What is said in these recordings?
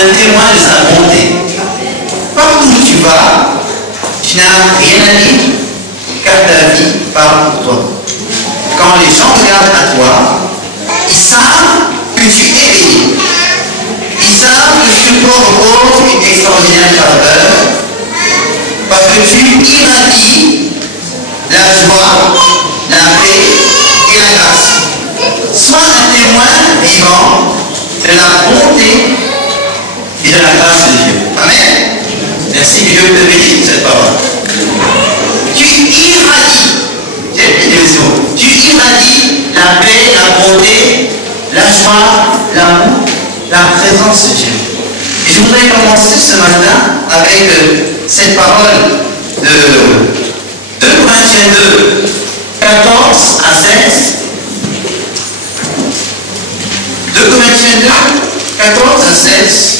un témoin de sa bonté. Partout où tu vas, tu n'as rien à dire, car ta vie parle pour toi. Quand les gens regardent à toi, ils savent que tu es béni. Ils savent que sur toi repose une extraordinaire faveur, parce que tu irradies la joie, la paix et la grâce. Sois un témoin vivant de la bonté et de la grâce de Dieu. Amen. Merci, que Dieu te bénisse pour cette parole. Tu irradies, j'ai pris des mots, tu irradies la paix, la bonté, la joie, l'amour, la présence de Dieu. Et je voudrais commencer ce matin avec cette parole de 2 Corinthiens 2, 14 à 16. 2 Corinthiens 2, 14 à 16.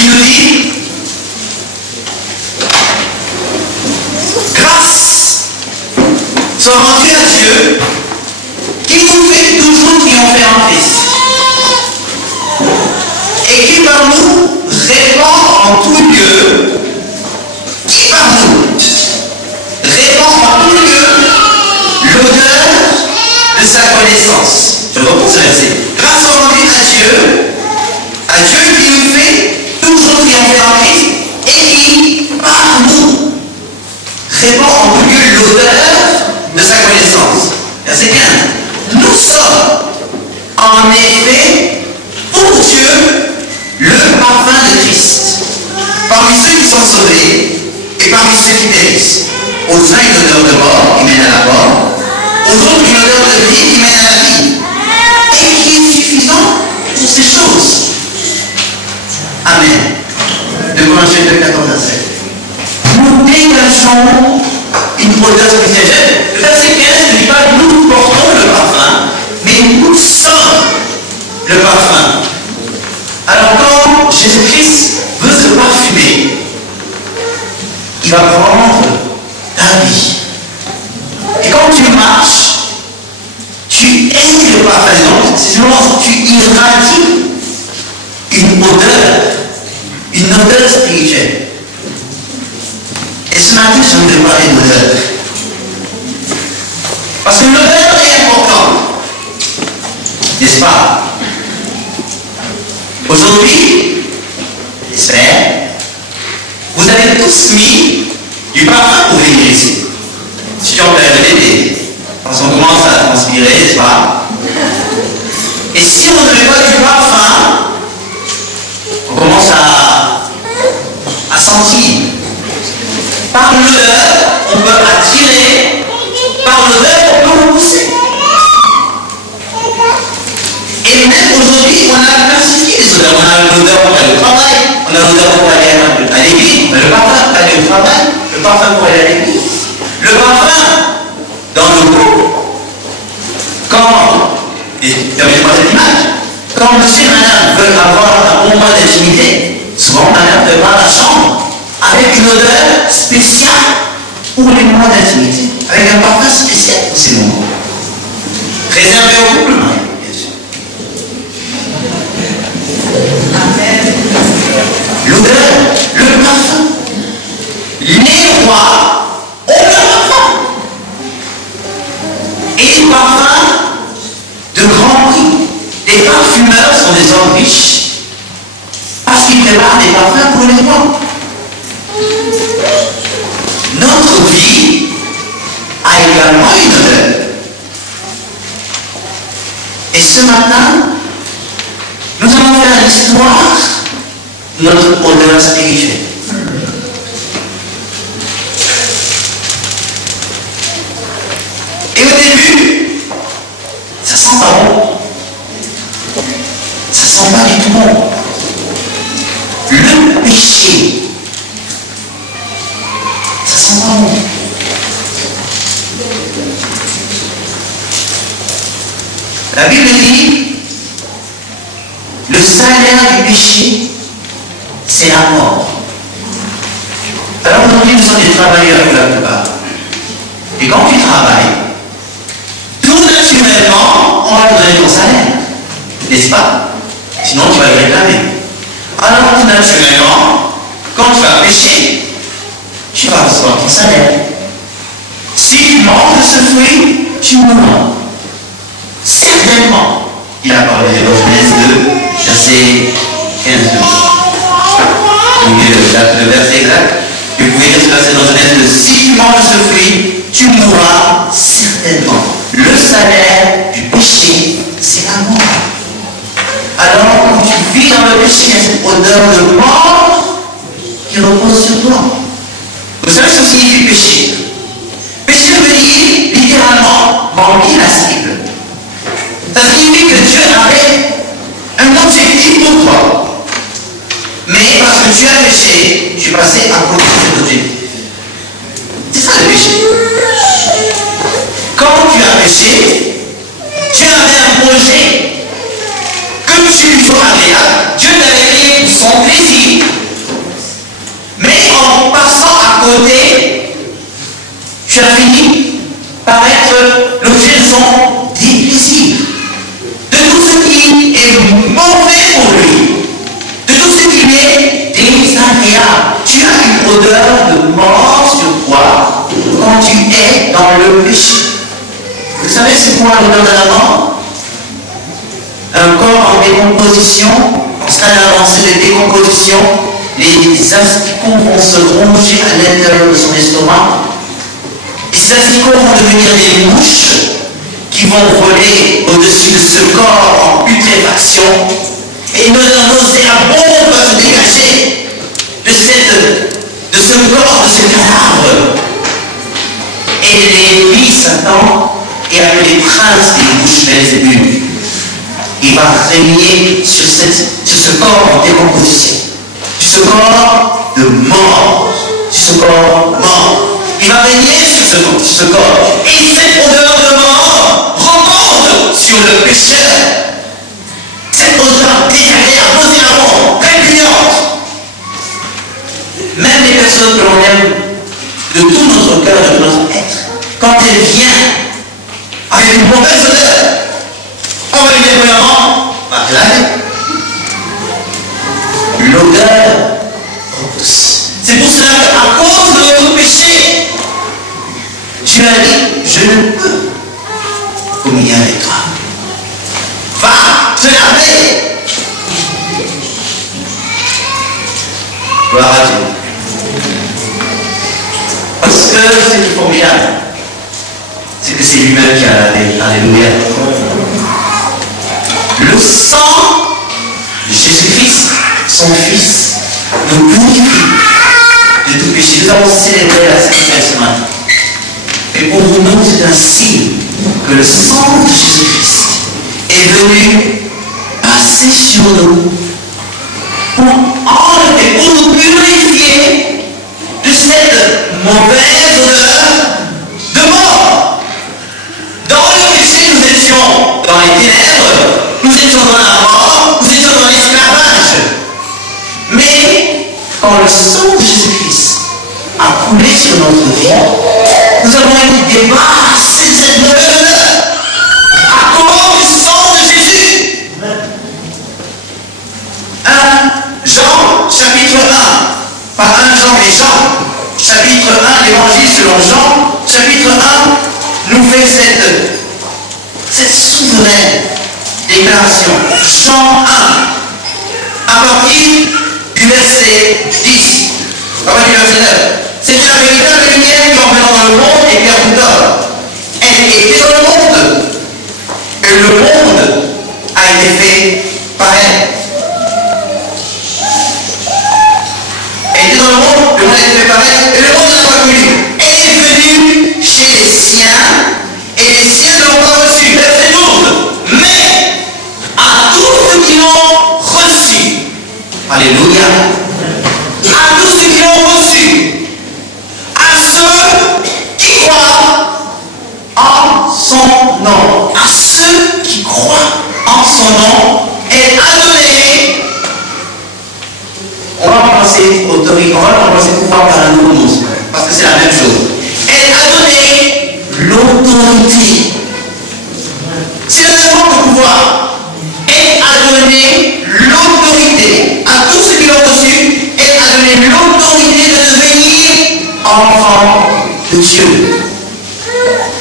Il nous dit: grâce soit rendue à Dieu qui nous fait toujours triompher en Christ et qui par nous répand en tout lieu, l'odeur de sa connaissance. Je reprends ce verset. Grâce soit rendue à Dieu qui nous fait toujours triompher en Christ et qui par nous répand en tout lieu l'odeur de sa connaissance. Verset 15. Nous sommes en effet pour Dieu le parfum de Christ parmi ceux qui sont sauvés et parmi ceux qui périssent. Aux uns une odeur de mort qui mène à la mort, aux autres une odeur de vie qui mène à la vie, et qui est suffisant pour ces choses. Amen. 2 Corinthiens 2, 14 à 16. Nous dégageons une odeur spéciale. Le verset 15 ne dit pas nous portons le parfum, mais nous sommes le parfum. Alors quand Jésus-Christ veut se parfumer, il va prendre ta vie. Et quand tu marches, tu es le parfum. Donc, tu irradies une odeur spirituelle. Et ce matin, je voudrais parler d'odeur. Parce que l'odeur est importante. N'est-ce pas? Aujourd'hui, j'espère, vous avez tous mis du parfum pour venir ici. Si on peut lever, parce qu'on commence à transpirer, n'est-ce pas? Et si on ne met pas du parfum, on commence à sentir. Par l'odeur, on peut attirer. Par l'odeur, on peut repousser. Et même aujourd'hui, on a classifié les odeurs. On a l'odeur pour aller au travail, on a l'odeur pour aller à l'église, le parfum pour aller au travail, le parfum pour aller à l'église, le parfum dans le couple. Quand, et permettez-moi cette image, quand monsieur et madame veulent avoir un bon moment d'intimité, souvent madame prépare la chambre avec une odeur spéciale pour les moments d'intimité, avec un parfum spécial pour ces moments. Réservé au couple, bien sûr. L'odeur, le parfum. Les rois ont le parfum. Et les parfums de grand prix. Les parfumeurs sont des hommes riches parce qu'ils préparent des parfums pour les rois. Notre vie a également une odeur. Et ce matin, nous allons faire l'histoire de notre odeur spirituelle. Et au début, ça sent pas bon. Ça sent pas du tout bon. Le péché, ça sent pas bon. La Bible dit, le salaire du péché, c'est la mort. Alors aujourd'hui, nous sommes des travailleurs pour la plupart. Et quand tu travailles, tout naturellement, on va te donner ton salaire. n'est-ce pas? Sinon tu vas les réclamer. Alors naturellement, quand tu vas pécher, tu vas recevoir ton salaire. Si tu manges de ce fruit, tu mourras. Certainement. Il a parlé dans Genèse 2, verset 15. Le verset exact. Vous pouvez lire ce verset dans Genèse 2. Si tu manges de ce fruit, tu mourras certainement. Le salaire du péché, c'est la mort. Alors, quand tu vis dans le péché, il y a cette odeur de mort qui repose sur toi. Vous savez ce que signifie péché? Péché veut dire littéralement manquer la cible. Ça signifie que Dieu avait un objectif pour toi. Mais parce que tu as péché, tu es passé à côté de cet objectif. C'est ça le péché. Quand tu as péché, Dieu avait un projet que tu lui sois agréable. Dieu t'avait créé pour son plaisir. Mais en passant à côté, tu as fini par être l'objet de son déplaisir. De tout ce qui est mauvais pour lui. De tout ce qui est désagréable. Tu as une odeur de mort sur toi quand tu es dans le péché. Vous savez c'est quoi l'odeur de la mort? Un corps en décomposition, en stade avancé de décomposition, les asticots vont se ronger à l'intérieur de son estomac. Et ces asticots vont devenir des mouches qui vont voler au-dessus de ce corps en putréfaction. Et une odeur nauséabonde va se dégager de ce corps, de ce cadavre. Et l'ennemi Satan est appelé prince des mouches Belzébul. Il va régner sur ce corps en décomposition, sur ce corps de mort, sur ce corps mort. Il va régner sur ce corps. Et cette odeur de mort remonte sur le pécheur. Cette odeur désagréable, nauséabonde, répugnante. Même les personnes que l'on aime de tout notre cœur, de notre être, quand elle vient avec une mauvaise odeur, on va lui dire premièrement, va te laver. L'odeur repousse. C'est pour cela qu'à cause de notre péché, Dieu a dit, je ne peux communier avec toi. Va te laver. Gloire à Dieu. Parce que c'est formidable. C'est que c'est lui-même qui a lavé. Alléluia. Le sang de Jésus-Christ, son Fils, nous purifie de tout péché. Nous avons célébré la Sainte ce matin. Et pour nous, c'est un signe que le sang de Jésus-Christ est venu passer sur nous pour enlever, pour nous purifier de cette mauvaise odeur de mort. Dans le péché, nous étions dans les ténèbres. Nous étions dans la mort, nous étions dans l'esclavage. Mais quand le sang de Jésus-Christ a coulé sur notre vie, nous avons été débarrassés de cette mauvaise odeur à cause du sang de Jésus. 1 Jean, chapitre 1. Pas 1 Jean, mais Jean. Chapitre 1, l'évangile selon Jean, chapitre 1, nous fait cette souveraine déclaration. Jean 1, à partir du verset 10, à partir du verset 9. C'est la véritable lumière qui en venant dans le monde et qui a tout d'or. Elle était dans le monde, et le monde a été fait par elle. Elle était dans le monde a été fait par elle, et le monde n'a pas connu. Elle est venue chez les siens, et les siens ne l'ont pas reçu. Verset 12. Mais à tous ceux qui l'ont reçu, alléluia, à tous ceux qui l'ont reçu, à ceux qui croient en son nom, à ceux qui croient en son nom, est adonné. On va remplacer autorité, on va remplacer pouvoir par un nouveau mot, parce que c'est la même chose. Elle a donné l'autorité. C'est le même mot que pouvoir. Elle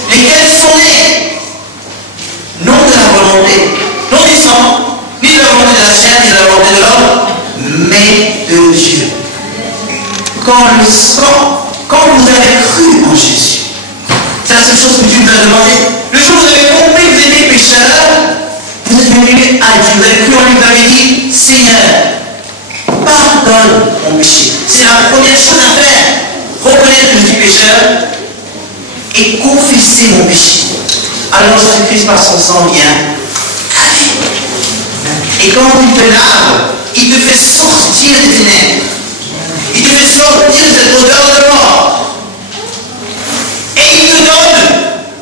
lesquels sont nés, non de la volonté, non du sang, ni de la volonté de la chair, ni de la volonté de l'homme, mais de Dieu. Quand vous avez cru en Jésus, c'est la seule chose que Dieu vous a demandé. Le jour où vous avez compris que vous étiez pécheurs, vous êtes venu à Dieu, vous avez cru en lui, vous avez dit, Seigneur, pardonne mon péché. C'est la première chose à faire. Reconnaître que je suis pécheur et confesser mon péché. Alors Jésus-Christ par son sang vient. Et quand il te lave, il te fait sortir des ténèbres. Il te fait sortir de cette odeur de mort. Et il te donne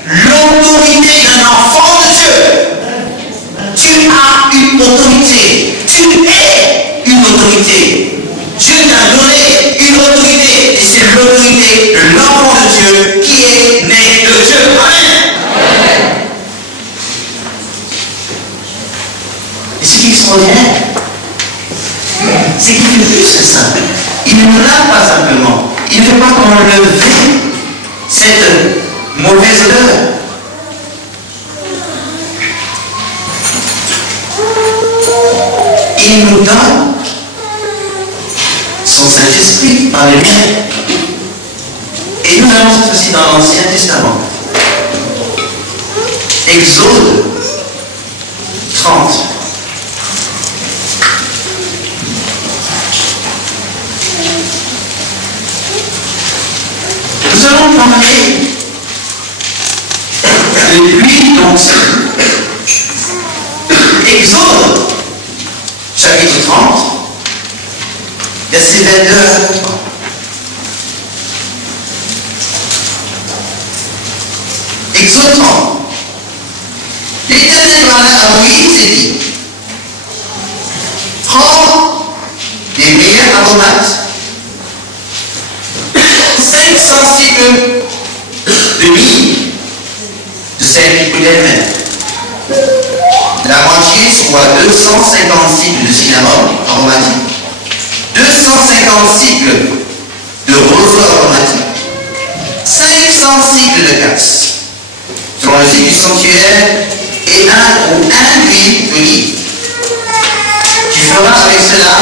l'autorité d'un enfant de Dieu. Tu as une autorité. Tu es une autorité. Dieu t'a donné une autorité. Et c'est l'autorité de l'enfant de Dieu qui est né de Dieu. Amen. Et ce qui est extraordinaire, c'est qu'il fait plus que ça. Il ne lave pas simplement. Il ne fait pas qu'enlever cette mauvaise odeur. Il nous donne son Saint-Esprit par les mains. Et nous allons cette fois-ci dans l'Ancien Testament. Exode 30. Nous allons parler de l'huile d'onction. Exode, chapitre 30, verset 22 à 23. Exode 30. L'Éternel parla à Moïse et dit, prends les meilleurs aromates, 500 cycles de myrrhe, de celle qui coulait même. La moitié, soit 250 cycles de cinnamon aromatique, 250 cycles de roseau aromatique, 500 cycles de cassis, selon le cycle du sanctuaire, et un huile d'olive. Tu feras avec cela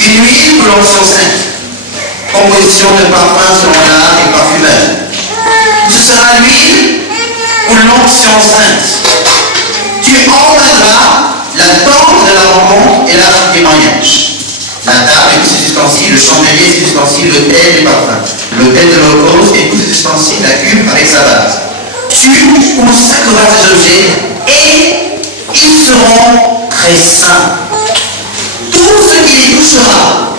une huile pour l'onction sainte, composition de parfum selon l'art et parfumeur. Ce sera l'huile pour l'onction sainte. Tu emmèneras la tente de la rencontre et l'arche du témoignage. La table et tous ses ustensiles, le chandelier et ses ustensiles, l'autel et les parfums, l'autel de l'holocauste et tous ses ustensiles, la cuve avec sa base. Tu consacreras ces objets et ils seront très saints. Tout ce qui les touchera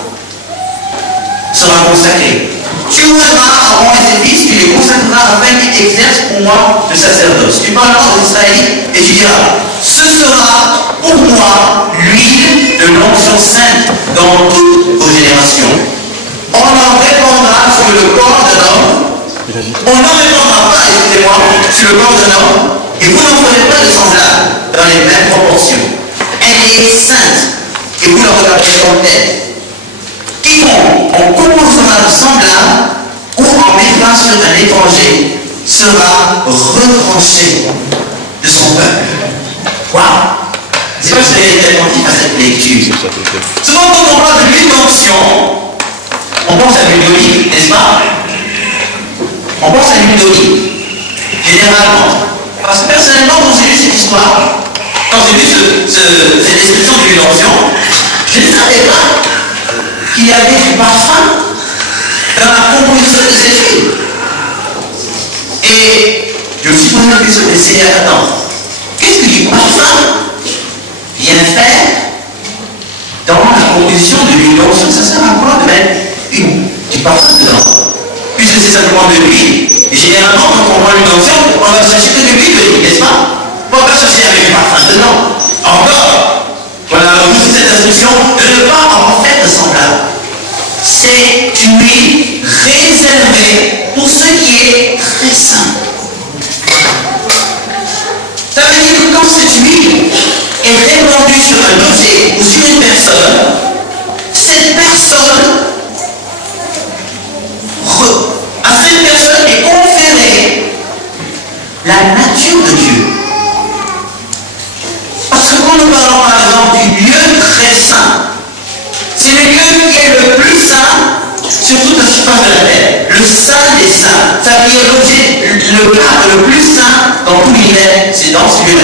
sera consacré. Tu oindras Aaron et ses fils, tu les consacreras afin qu'ils exercent pour moi le sacerdoce. Tu parleras aux Israélites et tu diras, ce sera pour moi l'huile de l'onction sainte dans toutes vos générations. On en répandra sur le corps d'un homme. On n'en répandra pas, excusez-moi, sur le corps d'un homme, et vous n'en ferez pas de semblable dans les mêmes proportions. Elle est sainte, et vous la regarderez comme telle. Quiconque on composera de semblable ou en mettra sur un étranger sera retranché de son peuple. Waouh! C'est pas que vous avez été attentif à cette lecture. Souvent, quand on parle de l'huile d'onction, on pense à l'huile d'olive, n'est-ce pas? On pense à l'huile d'olive, généralement. Parce que personnellement, quand j'ai lu cette histoire, quand j'ai lu cette description de l'huile d'onction, je ne savais pas qu'il y avait du parfum dans la composition de cette huile. Et je me suis posé la question, mais Seigneur, attends, qu'est-ce que du parfum vient faire dans la composition de l'huile d'onction? Ça sert à quoi de mettre du parfum dedans? Puisque c'est simplement de l'huile. Et généralement, quand on prend l'huile d'onction, on va chercher que de l'huile d'olive, n'est-ce pas? On va pas chercher avec du parfum dedans. Encore, voilà, vous cette instruction de ne pas en faire de semblable. C'est une huile réservée pour ce qui est très saint. Ça veut dire que quand cette huile est répandue sur un objet ou sur une personne, cette personne est conférée la nature de Dieu. Parce que quand nous parlons par exemple du lieu très saint, c'est le lieu qui est le plus saint sur toute la surface de la terre. Le saint des saints. Ça veut dire l'objet, le cadre le plus saint dans tout l'univers, c'est dans celui-là.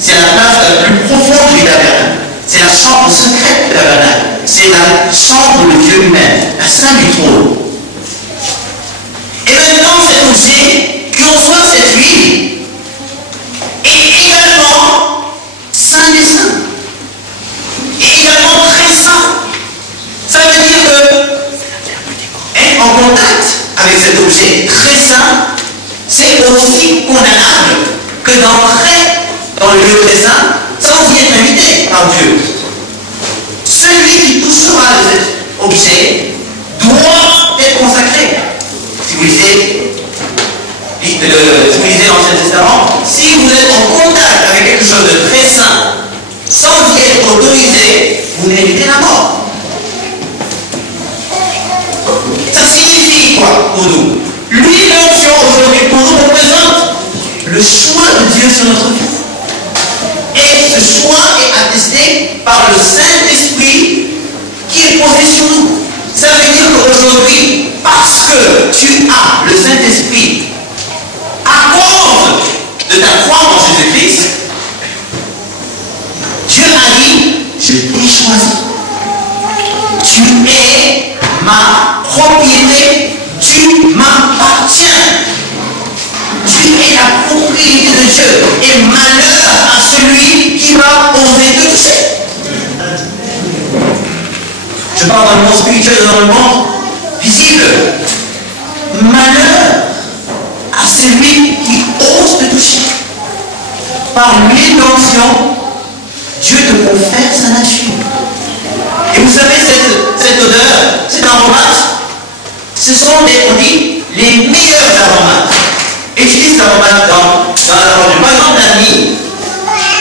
C'est la place la plus profonde du tabernacle. C'est la chambre secrète du tabernacle. C'est la chambre de Dieu lui-même, la sainte du trône. Et maintenant, cet objet qui reçoit cette huile est également saint des saints. Et également très saint. Ça veut dire que être en contact avec cet objet très saint, c'est aussi condamnable que d'entrer dans le lieu très saint sans y être invité par Dieu. Celui qui touchera cet objet doit être consacré. Si vous lisez l'Ancien Testament, si vous êtes en contact avec quelque chose de très saint sans y être autorisé, vous méritez la mort. Ça signifie quoi pour nous? L'huile d'onction aujourd'hui pour nous représente le choix de Dieu sur notre vie. Et ce choix est attesté par le Saint-Esprit qui est posé sur nous. Ça veut dire qu'aujourd'hui, parce que tu as le Saint-Esprit, à cause de ta foi en Jésus-Christ, Dieu a dit, je t'ai choisi. Tu es ma propriété, tu m'appartiens. Tu es la propriété de Dieu. Et malheur à celui qui va oser te toucher. Je parle dans le monde spirituel et dans le monde visible. Malheur à celui qui ose te toucher. Par l'huile d'onction, Dieu te confère sa nature. Et vous savez, cette odeur, cet aromate, ce sont les meilleurs aromates. Et j'utilise l'aromate dans la voiture. Par exemple, la myrrhe.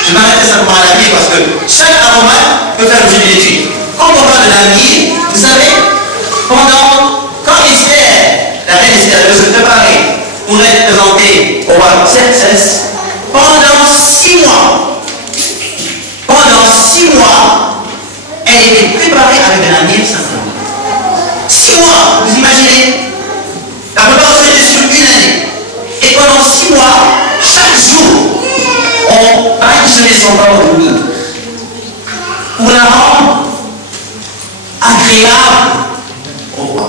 Je m'arrête simplement à la myrrhe parce que chaque aromate peut faire l'objet d'une étude. Quand on parle de la myrrhe, vous savez, quand Esther, la reine Esther, veut se préparer pour être présentée au roi Xerxès, pendant 6 mois, elle était préparée avec de la myrrhe simplement. 6 mois, vous imaginez? La préparation était sur une année. Et pendant 6 mois, chaque jour, on badigeonnait son corps de myrrhe pour la rendre agréable au roi.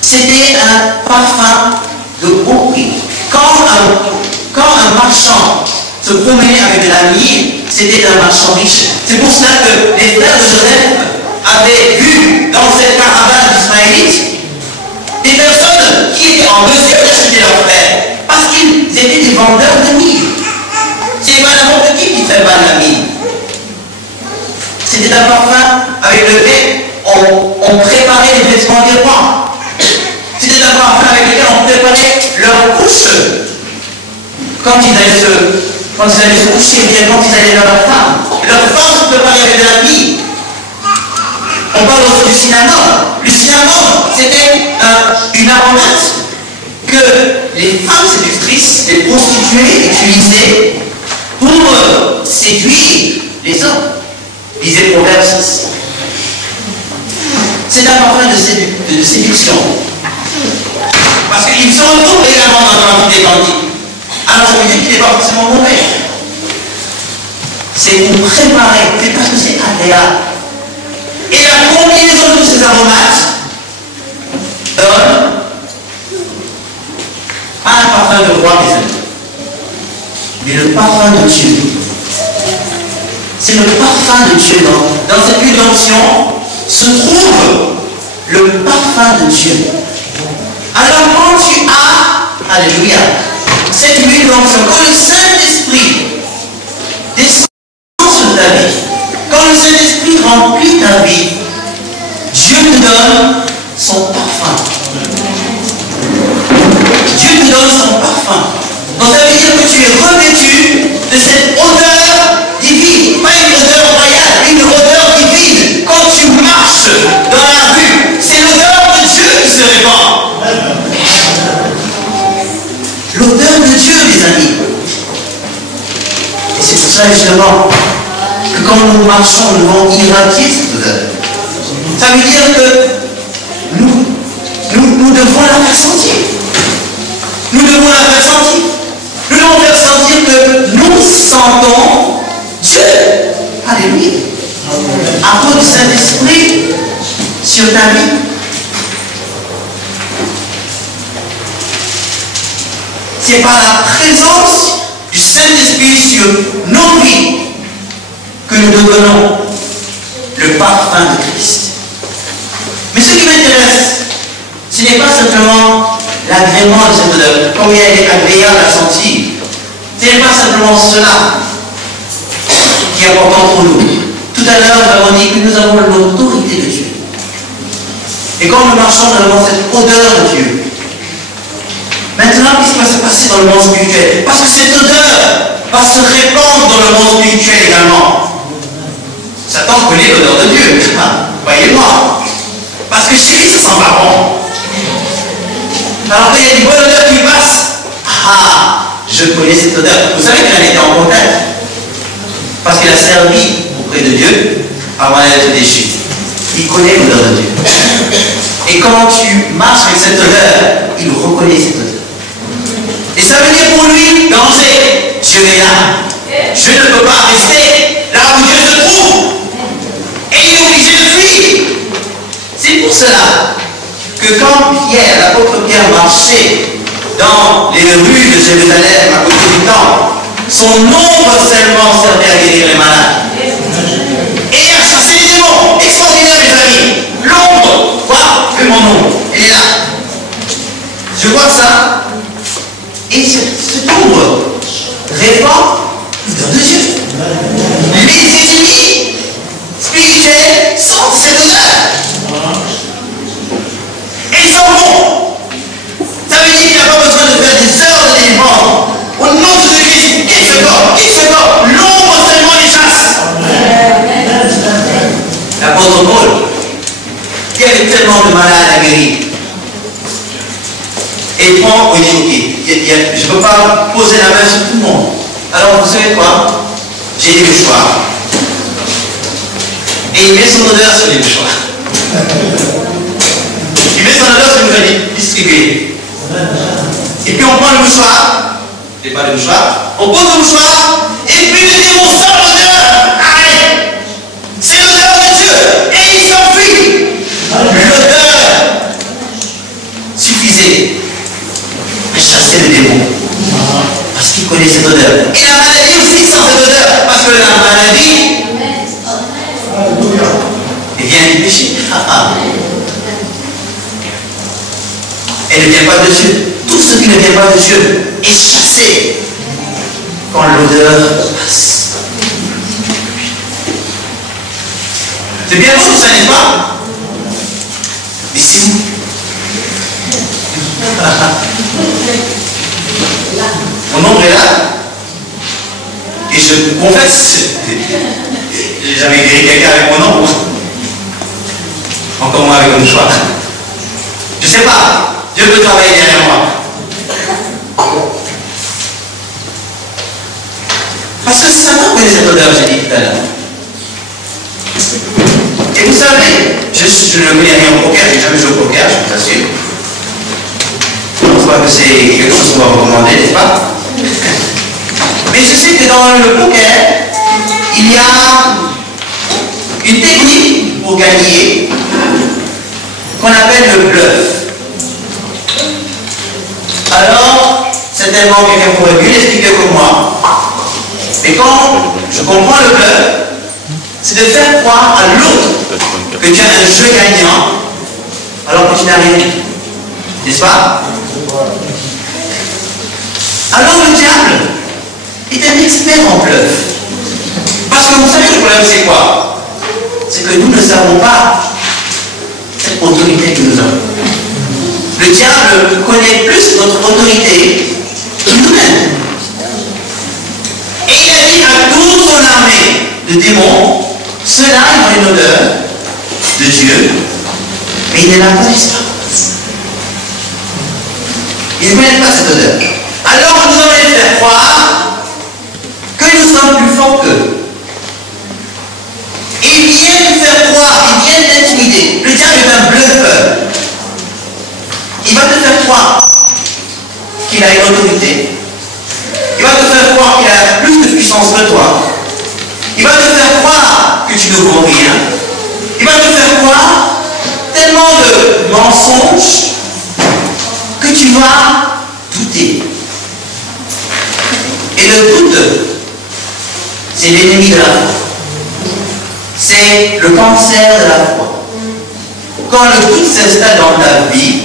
C'était un parfum de haut prix. Quand un marchand se promenait avec de la myrrhe, c'était un marchand riche. C'est pour cela que les frères de Joseph avaient vu dans cette caravane d'Ismaélites des personnes qui étaient en mesure d'acheter leurs frères parce qu'ils étaient des vendeurs de myrrhe. C'est pas n'importe qui fait pas de la myrrhe. C'était un parfum avec lequel on préparait les vêtements des rois. C'était un parfum avec lequel on préparait leurs couches. Quand ils allaient se coucher, bien quand ils allaient vers leur femme se préparait avec de la myrrhe. On parle aussi du cinnamon. Le cinnamon, c'était une aromate que les femmes séductrices, les prostituées utilisaient pour séduire les hommes. Lisez Proverbe 6. C'est un parfum de séduction. Parce qu'il se retrouve également dans l'Antiquité cantique. Alors ça veut dire qu'il n'est pas forcément mauvais. C'est pour préparer, c'est parce que c'est agréable. Et la combinaison de tous ces aromates donne pas un parfum de roi, mes amis, mais le parfum de Dieu. C'est le parfum de Dieu. Dans cette huile d'onction se trouve le parfum de Dieu. Alors quand tu as, alléluia, cette huile d'onction, quand le Saint-Esprit descend sur ta vie, quand le Saint-Esprit remplit ta vie, Dieu te donne son parfum. Dieu te donne son parfum. Donc ça veut dire que tu es revêtu de cette odeur divine, pas une odeur royale, une odeur divine. Quand tu marches dans la rue, c'est l'odeur de Dieu qui se répand. L'odeur cela justement que quand nous marchons, nous devons irradier cette odeur. Ça veut dire que nous devons la faire sentir. Nous devons la faire sentir. Nous devons faire sentir que nous sentons Dieu. Alléluia. À cause du Saint-Esprit sur ta vie. C'est par la présence du Saint-Esprit sur nos vies que nous devenons le parfum de Christ. Mais ce qui m'intéresse, ce n'est pas simplement l'agrément de cette odeur, combien elle est agréable à sentir. Ce n'est pas simplement cela qui est important pour nous. Tout à l'heure, nous avons dit que nous avons l'autorité de Dieu. Et quand nous marchons, nous avons cette odeur de Dieu. Maintenant, qu'est-ce qui va se passer dans le monde spirituel? Parce que cette odeur va se répandre dans le monde spirituel également. Satan connaît l'odeur de Dieu. Voyez-moi. Parce que chez lui, ça sent pas bon. Alors qu'il y a une bonne odeur qui passe. Je connais cette odeur. Vous savez qu'elle était en contact. Parce qu'elle a servi auprès de Dieu avant d'être déchue. Il connaît l'odeur de Dieu. Et quand tu marches avec cette odeur, il reconnaît cette odeur. Et ça veut dire pour lui, danger. Dieu est là. Je ne peux pas rester là où Dieu se trouve. Et il est obligé de fuir. C'est pour cela que quand Pierre, l'apôtre Pierre, marchait dans les rues de Jérusalem à côté du temple, son ombre seulement servait à guérir les malades. Et à chasser les démons. Extraordinaire, mes amis. L'ombre, waouh, fais mon ombre. Elle est là. Je vois ça. Et cette ombre répand l'odeur de Dieu. Les ennemis spirituels sentent cette odeur. Et ils s'en vont. Ça veut dire qu'il n'y a pas besoin de faire des heures de délivrance. Au nom de Jésus-Christ, quitte ce corps, l'ombre seulement les chasse. L'apôtre Paul, il y avait tellement de malades à guérir. Et il prend, il dit ok, je ne peux pas poser la main sur tout le monde. Alors vous savez quoi? J'ai des mouchoirs. Et il met son odeur sur les mouchoirs. Il met son odeur sur les mouchoirs, il distribue. Et puis on prend le mouchoir, c'est pas le mouchoir, on pose le mouchoir, et puis le démon sort l'odeur. Aïe! C'est l'odeur de Dieu. Et il s'enfuit. L'odeur suffisait à chasser le démon. Parce qu'il connaît cette odeur. Et la maladie aussi sent cette odeur. Parce que la maladie, elle vient du péché. Elle ne vient pas de Dieu. Tout ce qui ne vient pas de Dieu est chassé quand l'odeur passe. C'est bien beau tout ça, n'est-ce pas? Mais c'est où? Mon ombre est là. Et je confesse, j'ai jamais guéri quelqu'un avec mon ombre. Encore moins avec un mouchoir. Je sais pas. Dieu peut travailler derrière moi. Parce que Satan connaît cette odeur, j'ai dit tout à l'heure. Et vous savez, je ne connais rien au poker, j'ai jamais joué au poker, je vous assure. Je ne pense pas que c'est quelque chose qu'on va recommander, n'est-ce pas? Mais je sais que dans le poker, il y a une technique pour gagner qu'on appelle le bluff. Alors, certainement quelqu'un pourrait mieux l'expliquer que moi. Et quand je comprends le bluff, c'est de faire croire à l'autre que tu as un jeu gagnant alors que tu n'as rien. N'est-ce pas? Alors le diable est un expert en bluff. Parce que vous savez, le problème c'est quoi? C'est que nous ne savons pas cette autorité que nous avons. Le diable connaît plus notre autorité que nous-mêmes. Et il a dit à toute son armée de démons, ceux-là, ils ont une odeur de Dieu, mais ils ne la connaissent pas. Ils ne connaissent pas cette odeur. Alors nous allons les faire croire que nous sommes plus forts qu'il a une autorité. Il va te faire croire qu'il a plus de puissance que toi. Il va te faire croire que tu ne vaux rien. Il va te faire croire tellement de mensonges que tu vas douter. Et le doute, c'est l'ennemi de la foi. C'est le cancer de la foi. Quand le doute s'installe dans ta vie,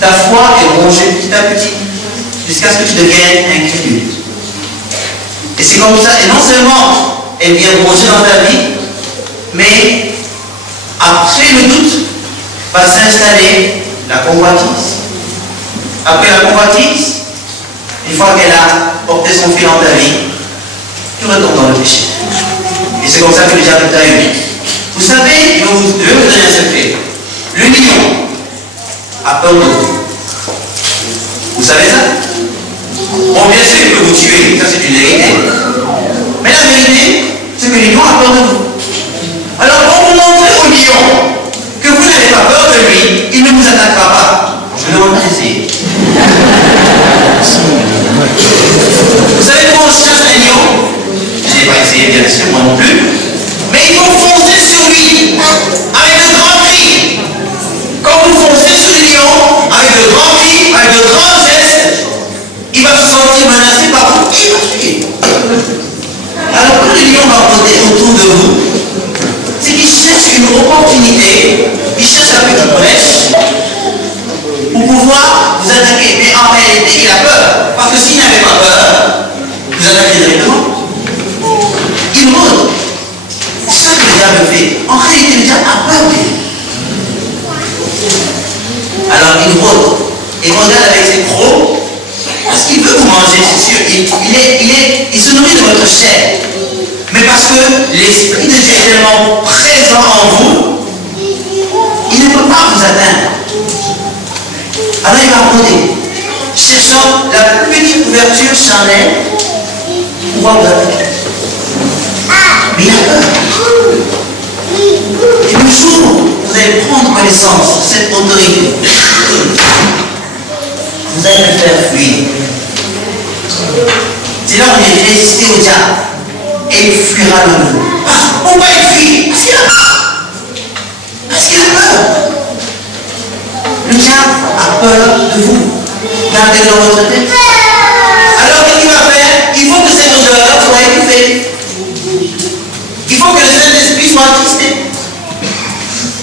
ta foi est rongée petit à petit, jusqu'à ce que tu deviennes incrédule. Et c'est comme ça, et non seulement elle vient ronger dans ta vie, mais après le doute va s'installer la convoitise. Après la convoitise, une fois qu'elle a porté son fil dans ta vie, tu retournes dans le péché. Et c'est comme ça que le diable t'a eu. Vous savez, je vais vous donner un secret. Le lion a peur de vous. Vous savez ça? Bon, bien sûr, il peut vous tuer, ça c'est une vérité. Mais la vérité, c'est que le lion a peur de vous. Alors, quand vous montrez au lion que vous n'avez pas peur de lui, il ne vous attaquera pas. Je ne demande pas d'essayer. Vous savez comment on chasse un lion? Je n'ai pas essayé, bien sûr, moi non plus. Mais il faut foncer sur lui avec de grands cris. Quand vous foncez sur le lion avec de grands cris, avec de grands gestes, il va se sentir menacé par vous et il va tuer. Alors quand le lion va rôder autour de vous, c'est qu'il cherche une opportunité, il cherche la petite brèche pour pouvoir vous attaquer. Mais en réalité, il a peur. Parce que s'il n'avait pas peur, vous attaquez directement. Il rôde. C'est ça que le diable fait. En réalité, le diable a peur de lui. Alors il rôde. Il regarde avec ses crocs. Parce qu'il veut vous manger, c'est sûr. Il se nourrit de votre chair. Mais parce que l'Esprit de Dieu est tellement présent en vous, il ne peut pas vous atteindre. Alors il va rôder, cherchant la plus petite ouverture charnelle pour pouvoir vous attaquer. Mais il a peur. Et le jour où vous allez prendre connaissance de cette autorité, vous allez le faire fuir. C'est là où il est résisté au diable. Et il fuira de nouveau. Pourquoi il fuit? Parce qu'il a peur. Parce qu'il a peur. Le diable a peur de vous. Gardez-le dans votre tête. Alors qu'est-ce qu'il va faire? Il faut que cette odeur soit étouffée. Il faut que le Saint-Esprit soit attristé.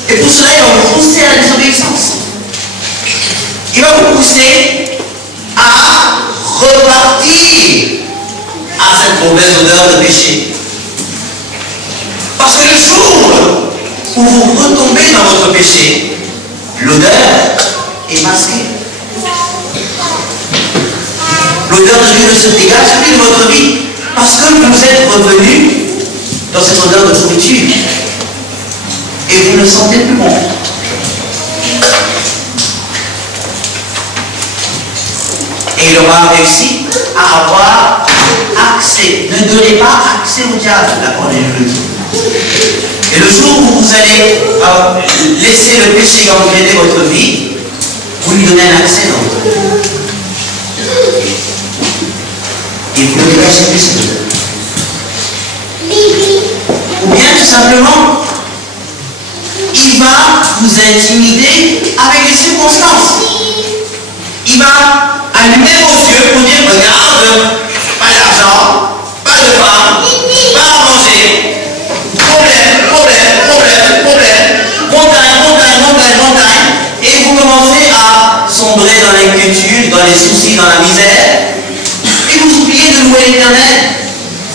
Et pour cela, il va vous pousser à la désobéissance. Il va vous pousser à repartir à cette mauvaise odeur de péché. Parce que le jour où vous retombez dans votre péché, l'odeur est masquée. L'odeur de Dieu ne se dégage plus de votre vie parce que vous êtes revenu dans cette odeur de pourriture et vous ne sentez plus bon. Et il aura réussi à avoir accès. Ne donnez pas accès au diable, la parole de Dieu. Et le jour où vous allez laisser le péché gangréner votre vie, vous lui donnez un accès dans votre vie. Et vous ne dégagez plus cette odeur. Ou bien tout simplement, il va vous intimider avec les circonstances. Il va allumer vos yeux pour dire, regarde, pas d'argent, pas de femme, pas à manger, problème, montagne, et vous commencez à sombrer dans l'inquiétude, dans les soucis, dans la misère, et vous oubliez de louer l'Éternel,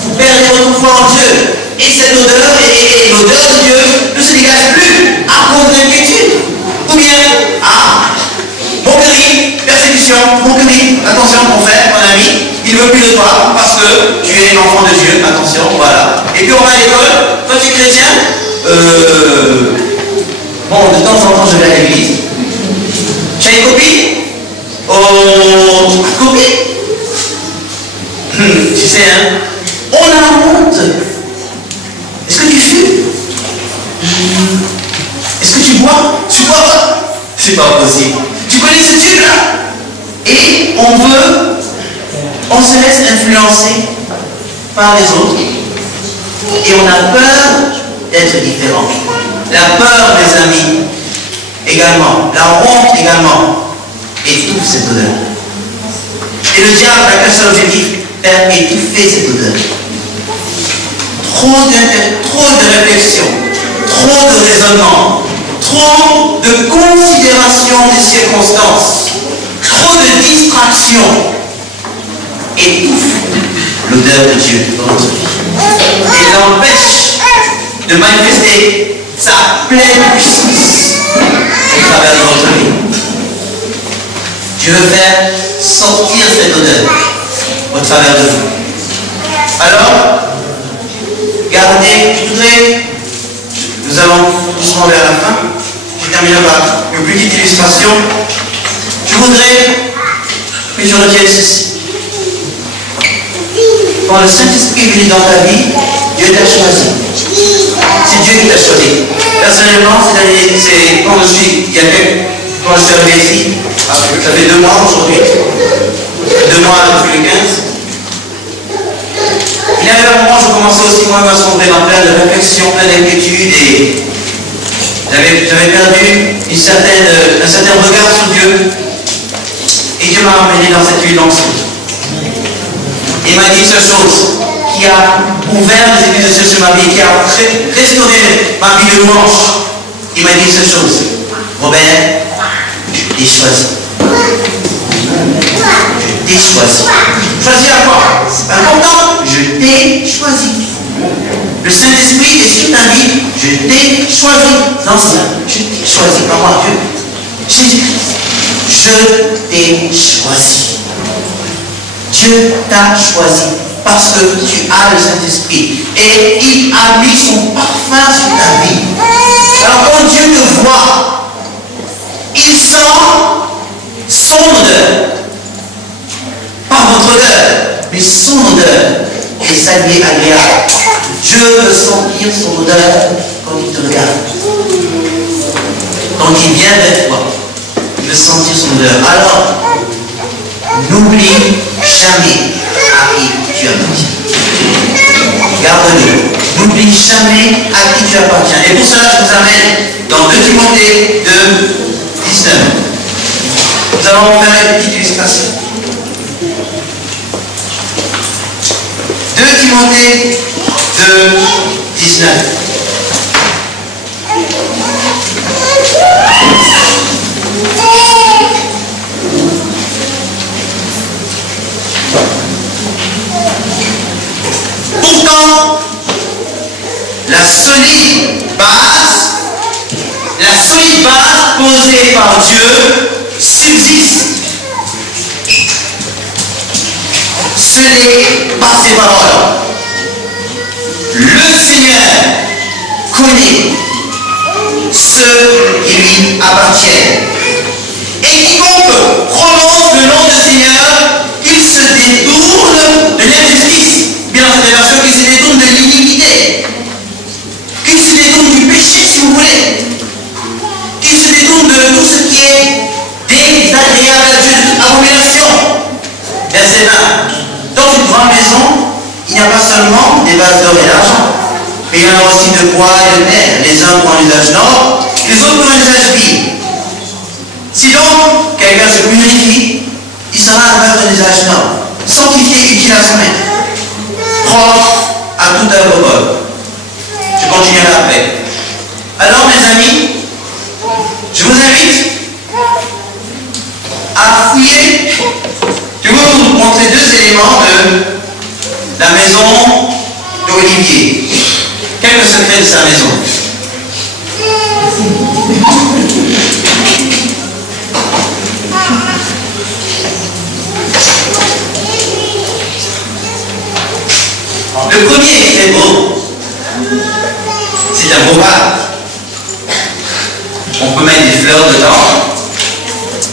vous perdez votre foi en Dieu, et cette odeur, et l'odeur de Dieu ne se dégage plus à cause de l'inquiétude, ou bien, moquerie, persécution, moquerie, attention mon frère, mon ami, il ne veut plus de toi parce que tu es l'enfant de Dieu, attention, voilà. Et puis on va à l'école, toi tu es chrétien, bon de temps en temps je vais à l'église. Tu as une copine? Oh, tu n'as pas de copine? Tu sais hein, on a honte. Est-ce que tu fumes? Est-ce que tu bois? Tu bois pas? C'est pas possible. Tu connais ce tube là? Et on veut On se laisse influencer par les autres et on a peur d'être différent. La peur, mes amis, également, la honte également, étouffe cette odeur. Et le diable n'a qu'un seul objectif, faire étouffer cette odeur. Trop de réflexion, trop de raisonnement, trop de considération des circonstances, trop de distraction étouffe l'odeur de Dieu dans notre vie. Et l'empêche de manifester sa pleine puissance au travers de votre vie. Dieu veut faire sortir cette odeur au travers de vous. Alors, gardez, nous allons doucement vers la fin. Je terminerai par une petite illustration. Je voudrais que tu retiennes ceci. Quand le Saint-Esprit est venu dans ta vie, Dieu t'a choisi. C'est Dieu qui t'a choisi. Personnellement, c'est quand je suis arrivé ici, ça fait 2 mois aujourd'hui, 2 mois depuis le 15. Il y avait un moment où je commençais aussi moi à sombrer dans plein de réflexions, plein d'inquiétudes et j'avais perdu un certain regard sur Dieu. Et Dieu m'a emmené dans cette huile d'onction. Il m'a dit une seule chose qui a ouvert les églises de Dieu sur ma vie, qui a restauré ma vie de louange. Il m'a dit une seule chose. Robert, je t'ai choisi. Je t'ai choisi. Choisi à quoi? C'est important. Je t'ai choisi. Le Saint-Esprit est sur ta vie. Je t'ai choisi. L'ancien, je t'ai choisi. Pas moi, Dieu. Jésus-Christ. Je t'ai choisi. Dieu t'a choisi parce que tu as le Saint-Esprit et il a mis son parfum sur ta vie. Alors quand Dieu te voit, il sent son odeur, pas votre odeur, mais son odeur, et ça lui est agréable. Dieu veut sentir son odeur quand il te regarde. Quand il vient vers toi, il veut sentir son odeur. Alors, n'oublie jamais à qui tu appartiens. Garde-le. N'oublie jamais à qui tu appartiens. Et pour cela, je vous amène dans 2 Timothée 2, 19. Nous allons faire une petite illustration. 2 Timothée 2, 19. Pourtant, la solide base posée par Dieu subsiste. Scellée par ses paroles. Le Seigneur connaît ceux qui lui appartiennent. Et quiconque prononce le nom du Seigneur, il se détourne de l'injustice. Bien dans cette version, qu'il se détourne de l'iniquité, qu'il se détourne du péché, si vous voulez, qu'il se détourne de tout ce qui est désagréable à Dieu, de toute abomination. Verset 20. Dans une grande maison, il n'y a pas seulement des vases d'or et d'argent, mais il y en a aussi de bois et de terre, les uns pour un usage noble, les autres pour un usage vil. Si donc quelqu'un se purifie, il sera un vase d'un usage noble, sanctifié, utile à son maître, propre à toute œuvre bonne. Je continuerai après. Alors mes amis, je vous invite à fouiller. Je vais vous montrer 2 éléments de la maison d'Olivier. Quelques secrets de sa maison. Le premier est très beau. C'est un beau vase. On peut mettre des fleurs dedans.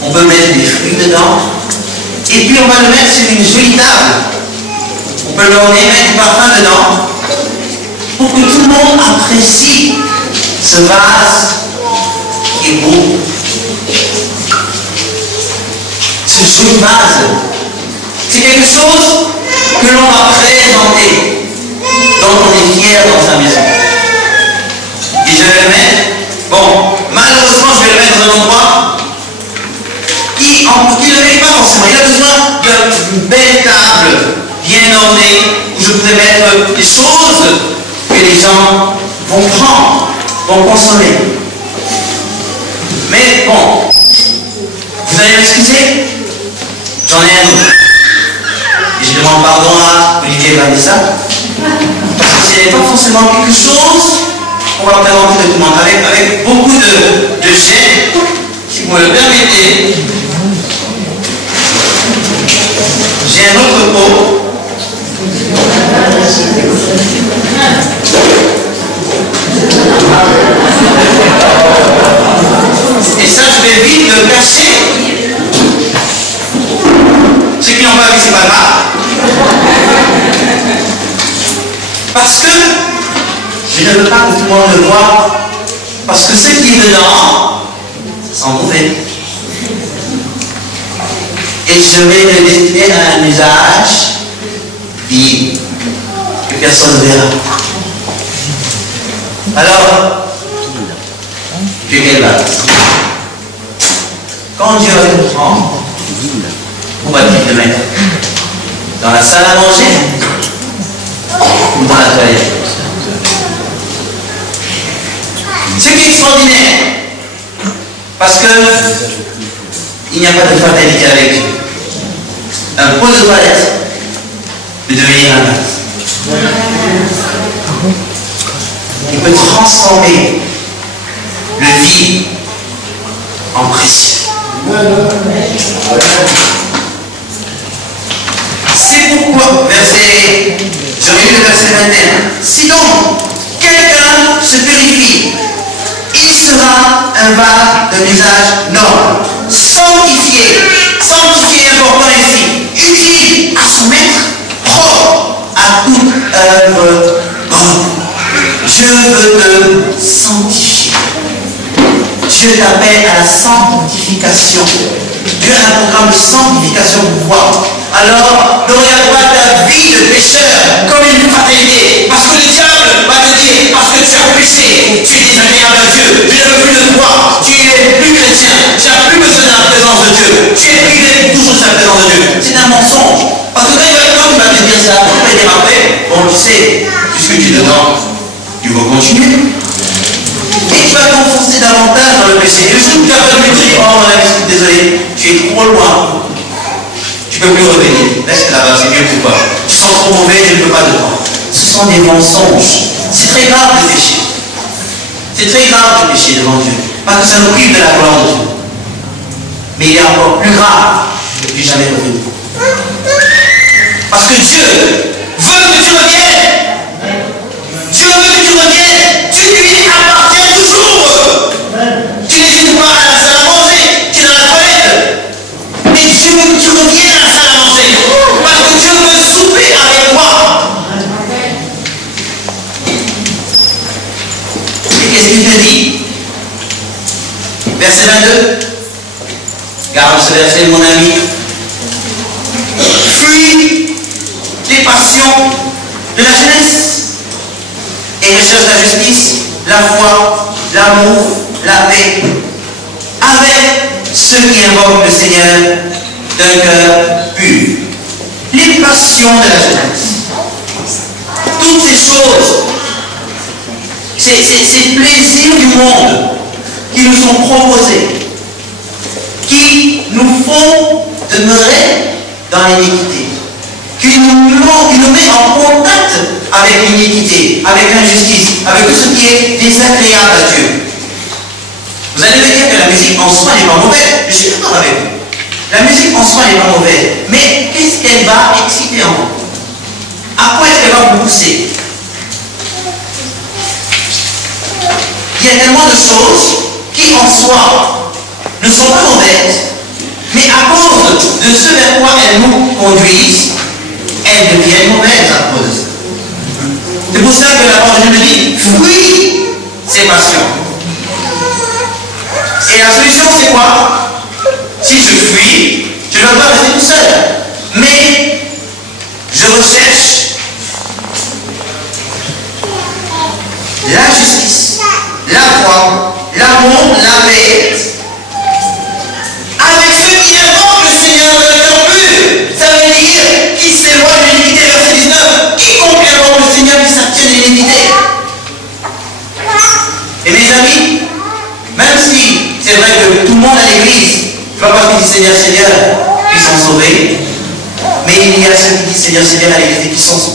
On peut mettre des fruits dedans. Et puis on va le mettre sur une jolie table. On peut le mettre du parfum dedans. Pour que tout le monde apprécie ce vase qui est beau. Ce joli vase. C'est quelque chose que l'on va présenter, dont on est fier dans sa maison. Et je vais le mettre, bon, malheureusement je vais le mettre dans un endroit qui ne mérite pas forcément. Il a besoin d'une belle table, bien ornée, où je pourrais mettre des choses que les gens vont prendre, vont consommer. Mais bon, vous allez m'excuser, j'en ai un autre. Et je demande pardon à Olivier Vanessa, parce que ce n'est pas forcément quelque chose qu'on va présenter de tout le monde, avec beaucoup de gêne, si vous me le permettez. J'ai un autre pot. Et ça, je vais vite le cacher. Ceux qui n'ont pas vu, c'est pas grave. Parce que je ne veux pas que tout le monde le voie. Parce que ce qui est dedans, ça sent mauvais. Et je vais le destiner à un usage vide, que personne ne verra. Alors, Dieu quelle base. Quand Dieu va te prendre, où va-t-il te mettre? Dans la salle à manger ou dans la toilette? Ce qui est extraordinaire, parce que il n'y a pas de fatalité avec Dieu. Un pot de toilette peut devenir un vase. Il peut transformer le vide en précieux. C'est pourquoi, je relis le verset 21. Si donc quelqu'un se purifie, il sera un vase d'un usage noble, sanctifié, important ici, utile à son maître, propre à toute œuvre bonne. Dieu veut te sanctifier. Dieu t'appelle à la sanctification. Dieu a un programme de sanctification pour voir. Alors, ne regarde pas ta vie de pécheur comme une fatalité. Parce que le diable va te dire, parce que tu as péché, tu es désagréable à Dieu. Dieu ne veut plus de toi. Tu es plus chrétien. Tu n'as plus besoin de la présence de Dieu. Tu es privé toujours de la présence de Dieu. C'est un mensonge. Parce que quand tu vas te dire ça, tu vas dire après, bon, tu sais, puisque tu es dedans, tu vas continuer. Et tu vas t'enfoncer davantage dans le péché. Le jour où tu as pas de dire, oh mon ami, désolé, tu es trop loin. Tu ne peux plus revenir. Reste là-bas, c'est mieux pour toi. Tu sens trop mauvais, je ne peux pas de toi. Ce sont des mensonges. C'est très grave de pécher. C'est très grave de pécher devant Dieu. Parce que ça nous prive de la gloire de Dieu. Mais il est encore plus grave de ne plus jamais revenir. Parce que Dieu veut que tu reviennes. Dieu veut que tu reviennes. Tu lui appartiens toujours. Tu n'es juste pas à la salle à manger, tu es dans la toilette. Mais Dieu veut que tu reviennes à la salle à manger. Parce que Dieu veut souper avec toi. Et qu'est-ce qu'il te dit? Verset 22. Garde ce verset, mon ami. Fuis les passions de la jeunesse et recherche la justice, la foi, l'amour, la paix, avec ceux qui invoquent le Seigneur d'un cœur pur. Les passions de la jeunesse. Toutes ces choses, ces plaisirs du monde qui nous sont proposés, qui nous font demeurer dans l'iniquité, qui nous met en contact avec l'iniquité, avec l'injustice, avec tout ce qui est désagréable à Dieu. Vous allez me dire que la musique en soi n'est pas mauvaise. Je suis d'accord avec vous. La musique en soi n'est pas mauvaise. Mais qu'est-ce qu'elle va exciter en vous? À quoi est-ce qu'elle va vous pousser? Il y a tellement de choses qui en soi ne sont pas mauvaises, mais à cause de ce vers quoi elles nous conduisent, elles deviennent mauvaises à cause de ça. C'est pour ça que la parole de Dieu nous dit, fuis ces passions. Et la solution c'est quoi? Si je fuis, je ne dois pas rester tout seul. Mais à ceux qui disent Seigneur, Seigneur, à l'église, qui sont.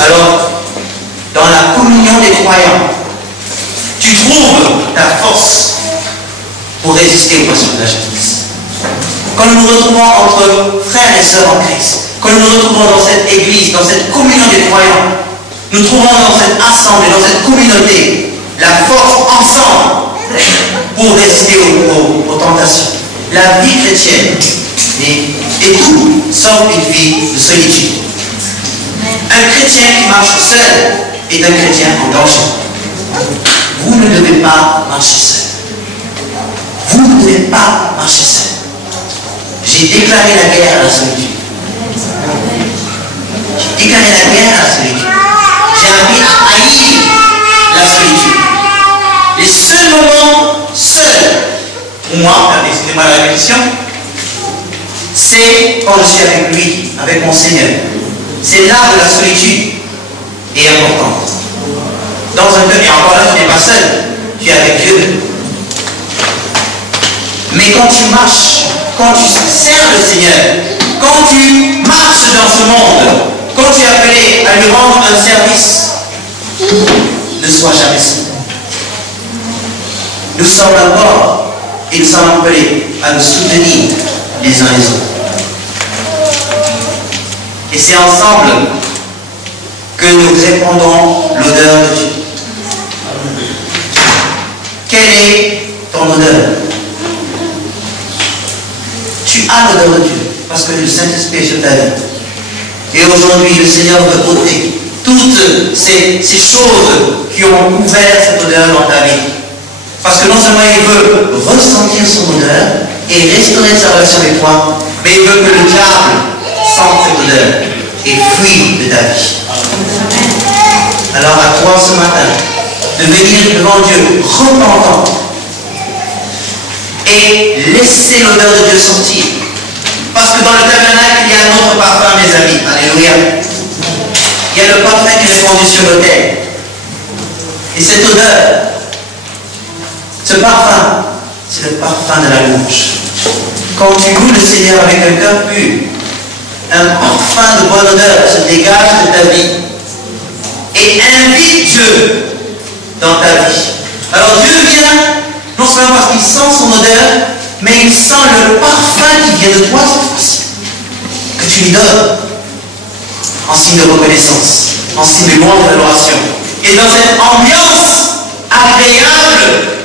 Alors, dans la communion des croyants, tu trouves ta force pour résister aux pressions de la justice. Quand nous nous retrouvons entre frères et sœurs en Christ, quand nous nous retrouvons dans cette église, dans cette communion des croyants, nous trouvons dans cette assemblée, dans cette communauté, la force ensemble pour résister aux tentations. La vie chrétienne est tout sauf une vie de solitude. Un chrétien qui marche seul est un chrétien en danger. Vous ne devez pas marcher seul. Vous ne devez pas marcher seul. J'ai déclaré la guerre à la solitude. J'ai déclaré la guerre à la solitude. J'ai appris à haïr la solitude. Les seuls moments seuls, pour moi, excusez-moi la répétition, c'est quand je suis avec lui, avec mon Seigneur. C'est là où la solitude est importante. Dans un cœur, et encore là, tu n'es pas seul, tu es avec Dieu. Mais quand tu marches, quand tu sers le Seigneur, quand tu marches dans ce monde, quand tu es appelé à lui rendre un service, ne sois jamais seul. Nous sommes un corps et nous sommes appelés à nous soutenir les uns les autres. Et c'est ensemble que nous répandons l'odeur de Dieu. Quelle est ton odeur? Tu as l'odeur de Dieu parce que le Saint-Esprit est sur ta vie. Et aujourd'hui, le Seigneur veut ôter toutes ces choses qui ont couvert cette odeur dans ta vie. Parce que non seulement il veut ressentir son odeur et restaurer sa relation avec toi, mais il veut que le diable sente cette odeur et fuit de ta vie. Alors à toi ce matin, de venir devant Dieu repentant et laisser l'odeur de Dieu sortir. Parce que dans le tabernacle, il y a un autre parfum, mes amis. Alléluia. Il y a le parfum qui est répandu sur l'autel. Et cette odeur, ce parfum, c'est le parfum de la louange. Quand tu loues le Seigneur avec un cœur pur, un parfum de bonne odeur se dégage de ta vie et invite Dieu dans ta vie. Alors Dieu vient, non seulement parce qu'il sent son odeur, mais il sent le parfum qui vient de toi cette fois-ci, que tu lui donnes en signe de reconnaissance, en signe de louange et d'adoration. Et dans cette ambiance agréable,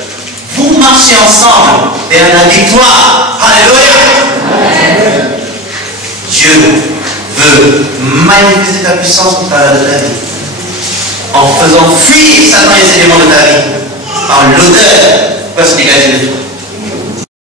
vous marchez ensemble vers la victoire. Alléluia. Dieu veut manifester ta puissance au travers de ta vie, en faisant fuir Satan et les éléments de ta vie, par l'odeur qui va se dégager de toi.